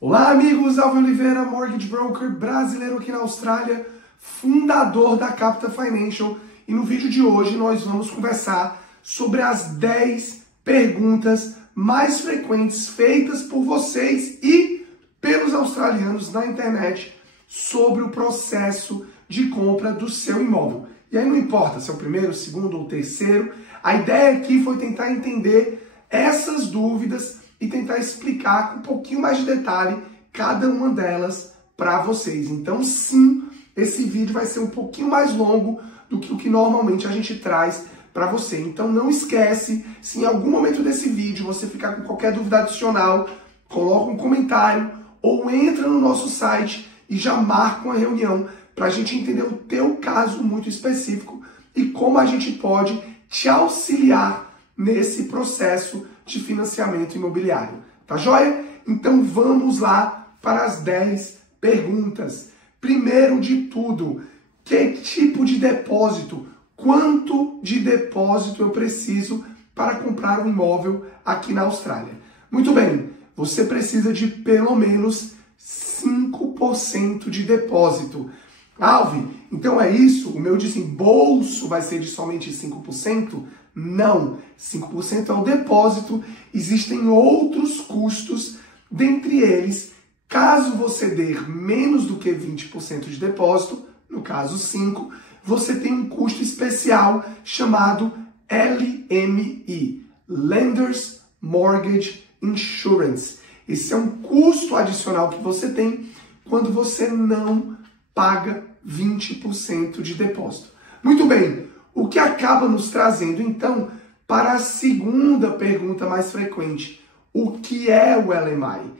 Olá amigos, Alvin Oliveira, Mortgage Broker brasileiro aqui na Austrália, fundador da Capita Financial, e no vídeo de hoje nós vamos conversar sobre as 10 perguntas mais frequentes feitas por vocês e pelos australianos na internet sobre o processo de compra do seu imóvel. E aí não importa se é o primeiro, segundo ou terceiro, a ideia aqui foi tentar entender essas dúvidas e tentar explicar com um pouquinho mais de detalhe cada uma delas para vocês. Então sim, esse vídeo vai ser um pouquinho mais longo do que o que normalmente a gente traz para você. Então não esquece, se em algum momento desse vídeo você ficar com qualquer dúvida adicional, coloca um comentário ou entra no nosso site e já marca uma reunião para a gente entender o teu caso muito específico e como a gente pode te auxiliar nesse processo de financiamento imobiliário. Tá joia? Então vamos lá para as 10 perguntas. Primeiro de tudo, que tipo de depósito? Quanto de depósito eu preciso para comprar um imóvel aqui na Austrália? Muito bem, você precisa de pelo menos 5% de depósito. Alvin, então é isso? O meu desembolso vai ser de somente 5%? Não, 5% é o depósito, existem outros custos, dentre eles, caso você dê menos do que 20% de depósito, no caso 5%, você tem um custo especial chamado LMI, Lenders Mortgage Insurance. Esse é um custo adicional que você tem quando você não paga 20% de depósito. Muito bem. O que acaba nos trazendo, então, para a segunda pergunta mais frequente. O que é o LMI?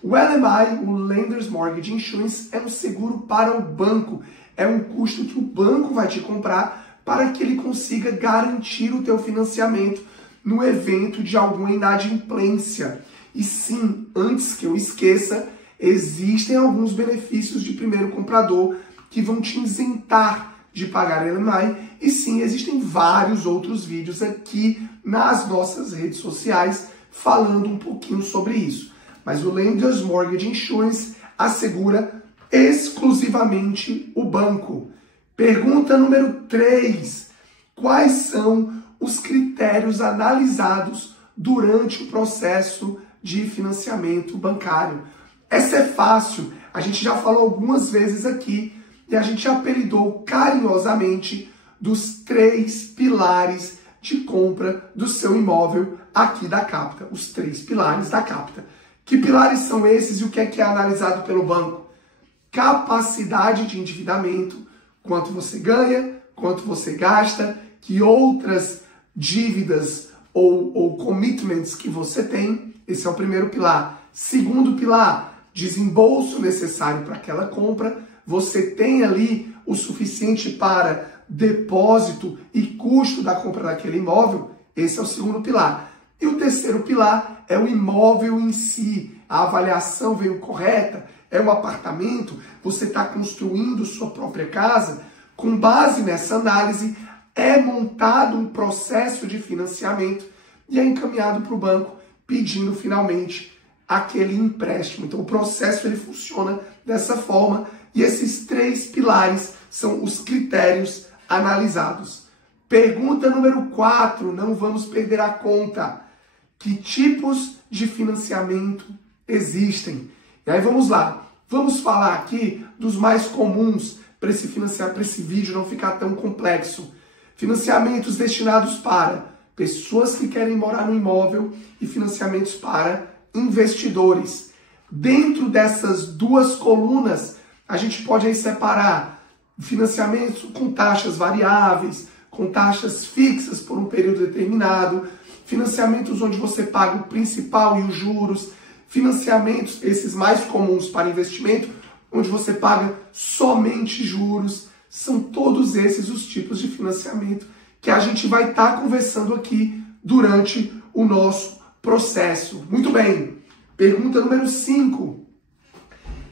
O LMI, o Lenders Mortgage Insurance, é um seguro para o banco. É um custo que o banco vai te comprar para que ele consiga garantir o teu financiamento no evento de alguma inadimplência. E sim, antes que eu esqueça, existem alguns benefícios de primeiro comprador que vão te isentar de pagar LMI, e sim, existem vários outros vídeos aqui nas nossas redes sociais falando um pouquinho sobre isso. Mas o Lenders Mortgage Insurance assegura exclusivamente o banco. Pergunta número 3. Quais são os critérios analisados durante o processo de financiamento bancário? Essa é fácil, a gente já falou algumas vezes aqui, e a gente apelidou carinhosamente dos 3 pilares de compra do seu imóvel aqui da Capita. Os 3 pilares da Capita. Que pilares são esses e o que é analisado pelo banco? Capacidade de endividamento, quanto você ganha, quanto você gasta, que outras dívidas ou commitments que você tem. Esse é o primeiro pilar. Segundo pilar, desembolso necessário para aquela compra. Você tem ali o suficiente para depósito e custo da compra daquele imóvel? Esse é o segundo pilar. E o terceiro pilar é o imóvel em si. A avaliação veio correta? É um apartamento? Você está construindo sua própria casa? Com base nessa análise, é montado um processo de financiamento e é encaminhado para o banco pedindo finalmente aquele empréstimo. Então o processo ele funciona dessa forma. E esses 3 pilares são os critérios analisados. Pergunta número 4, não vamos perder a conta. Que tipos de financiamento existem? E aí vamos lá. Vamos falar aqui dos mais comuns para esse vídeo não ficar tão complexo. Financiamentos destinados para pessoas que querem morar no imóvel e financiamentos para investidores. Dentro dessas 2 colunas, a gente pode aí separar financiamentos com taxas variáveis, com taxas fixas por um período determinado, financiamentos onde você paga o principal e os juros, financiamentos, esses mais comuns para investimento, onde você paga somente juros. São todos esses os tipos de financiamento que a gente vai estar conversando aqui durante o nosso processo. Muito bem. Pergunta número 5.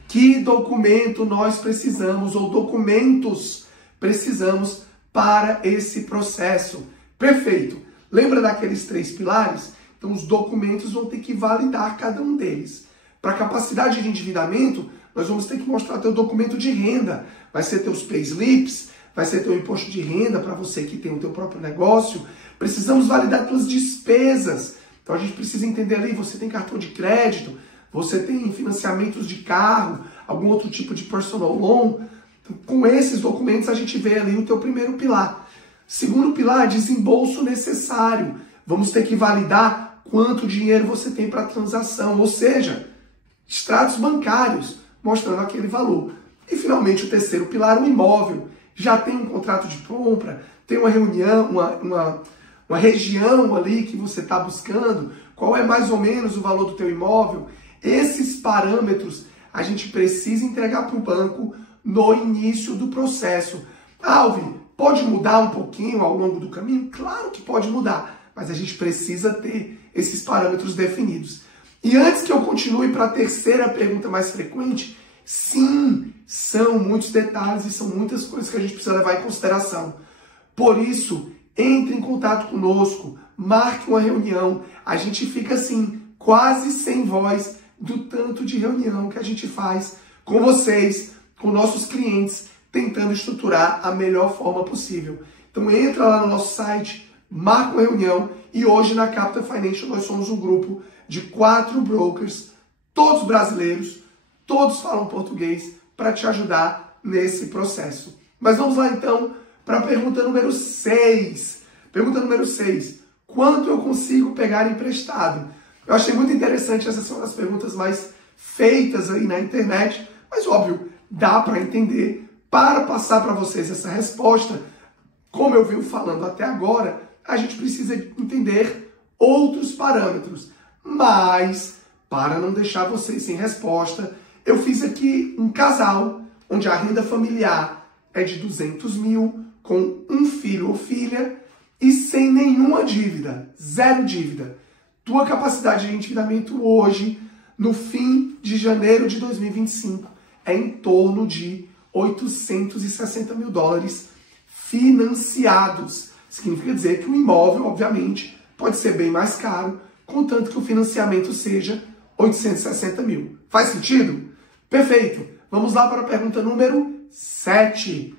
Que documento nós precisamos ou documentos precisamos para esse processo? Perfeito. Lembra daqueles 3 pilares? Então os documentos vão ter que validar cada um deles. Para capacidade de endividamento, nós vamos ter que mostrar teu documento de renda, vai ser teus payslips, vai ser teu imposto de renda para você que tem o teu próprio negócio. Precisamos validar tuas despesas. Então a gente precisa entender ali, você tem cartão de crédito, você tem financiamentos de carro, algum outro tipo de personal loan. Então, com esses documentos a gente vê ali o teu primeiro pilar. Segundo pilar, desembolso necessário. Vamos ter que validar quanto dinheiro você tem para transação, ou seja, extratos bancários mostrando aquele valor. E finalmente o terceiro pilar, o imóvel. Já tem um contrato de compra, tem uma reunião, uma região ali que você está buscando, qual é mais ou menos o valor do teu imóvel. Esses parâmetros a gente precisa entregar para o banco no início do processo. Alvin, pode mudar um pouquinho ao longo do caminho? Claro que pode mudar, mas a gente precisa ter esses parâmetros definidos. E antes que eu continue para a terceira pergunta mais frequente, sim, são muitos detalhes e são muitas coisas que a gente precisa levar em consideração. Por isso, entre em contato conosco, marque uma reunião. A gente fica assim, quase sem voz do tanto de reunião que a gente faz com vocês, com nossos clientes, tentando estruturar a melhor forma possível. Então entra lá no nosso site, marca uma reunião e hoje na Capital Financial nós somos um grupo de 4 brokers, todos brasileiros, todos falam português, para te ajudar nesse processo. Mas vamos lá então para a pergunta número 6. Pergunta número 6. Quanto eu consigo pegar emprestado? Eu achei muito interessante, essas são as perguntas mais feitas aí na internet, mas óbvio, dá para entender. Para passar para vocês essa resposta, como eu venho falando até agora, a gente precisa entender outros parâmetros. Mas, para não deixar vocês sem resposta, eu fiz aqui um casal, onde a renda familiar é de 200 mil, com um filho ou filha, e sem nenhuma dívida, zero dívida. Tua capacidade de endividamento hoje, no fim de janeiro de 2025, é em torno de 860 mil dólares financiados. Significa dizer que o imóvel, obviamente, pode ser bem mais caro, contanto que o financiamento seja 860 mil. Faz sentido? Perfeito. Vamos lá para a pergunta número 7.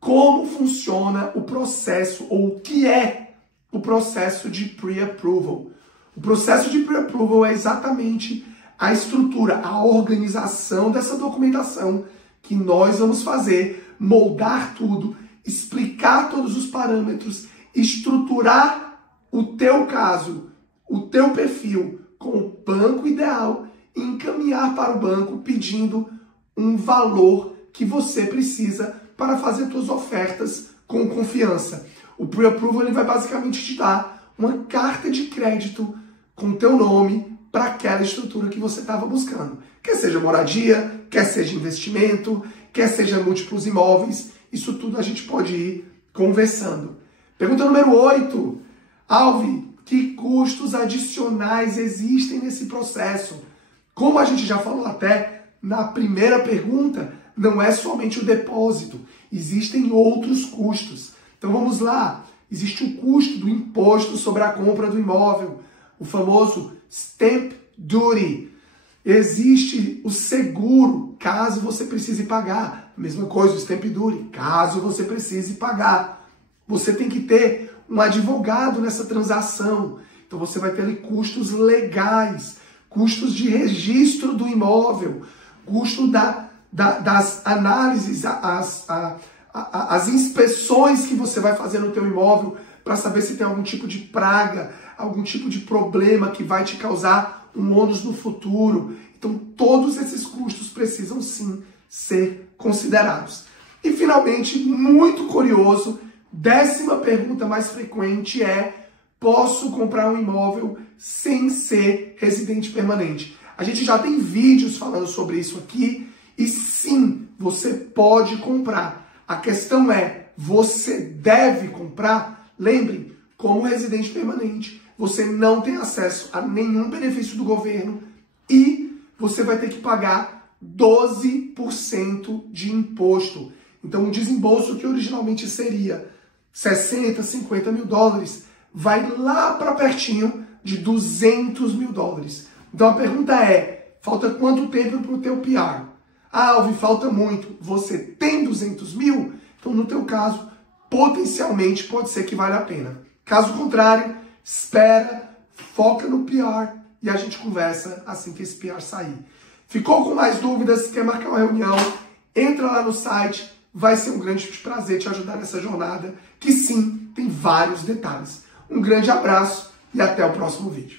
Como funciona o processo, ou o que é o processo de pre-approval? O processo de pre-approval é exatamente a estrutura, a organização dessa documentação que nós vamos fazer, moldar tudo, explicar todos os parâmetros, estruturar o teu caso, o teu perfil com o banco ideal e encaminhar para o banco pedindo um valor que você precisa para fazer suas ofertas com confiança. O pre-approval ele vai basicamente te dar uma carta de crédito com teu nome para aquela estrutura que você estava buscando. Quer seja moradia, quer seja investimento, quer seja múltiplos imóveis, isso tudo a gente pode ir conversando. Pergunta número 8. Alvi, que custos adicionais existem nesse processo? Como a gente já falou até na primeira pergunta, não é somente o depósito, existem outros custos. Então vamos lá, existe o custo do imposto sobre a compra do imóvel, o famoso Stamp Duty. Existe o seguro, caso você precise pagar. A mesma coisa, o Stamp Duty, caso você precise pagar. Você tem que ter um advogado nessa transação. Então você vai ter ali custos legais, custos de registro do imóvel, custo das análises, as inspeções que você vai fazer no teu imóvel para saber se tem algum tipo de praga, algum tipo de problema que vai te causar um ônus no futuro. Então todos esses custos precisam sim ser considerados. E finalmente, muito curioso, 10ª pergunta mais frequente é: posso comprar um imóvel sem ser residente permanente? A gente já tem vídeos falando sobre isso aqui e sim, você pode comprar. A questão é, você deve comprar? Lembrem, como residente permanente, você não tem acesso a nenhum benefício do governo e você vai ter que pagar 12% de imposto. Então, o desembolso que originalmente seria 60, 50 mil dólares, vai lá para pertinho de 200 mil dólares. Então, a pergunta é: falta quanto tempo para o teu PR? Ah, Alvi, falta muito. Você tem 200 mil? Então, no teu caso, potencialmente pode ser que vale a pena. Caso contrário, espera, foca no PR e a gente conversa assim que esse PR sair. Ficou com mais dúvidas? Quer marcar uma reunião? Entra lá no site. Vai ser um grande prazer te ajudar nessa jornada, que sim, tem vários detalhes. Um grande abraço e até o próximo vídeo.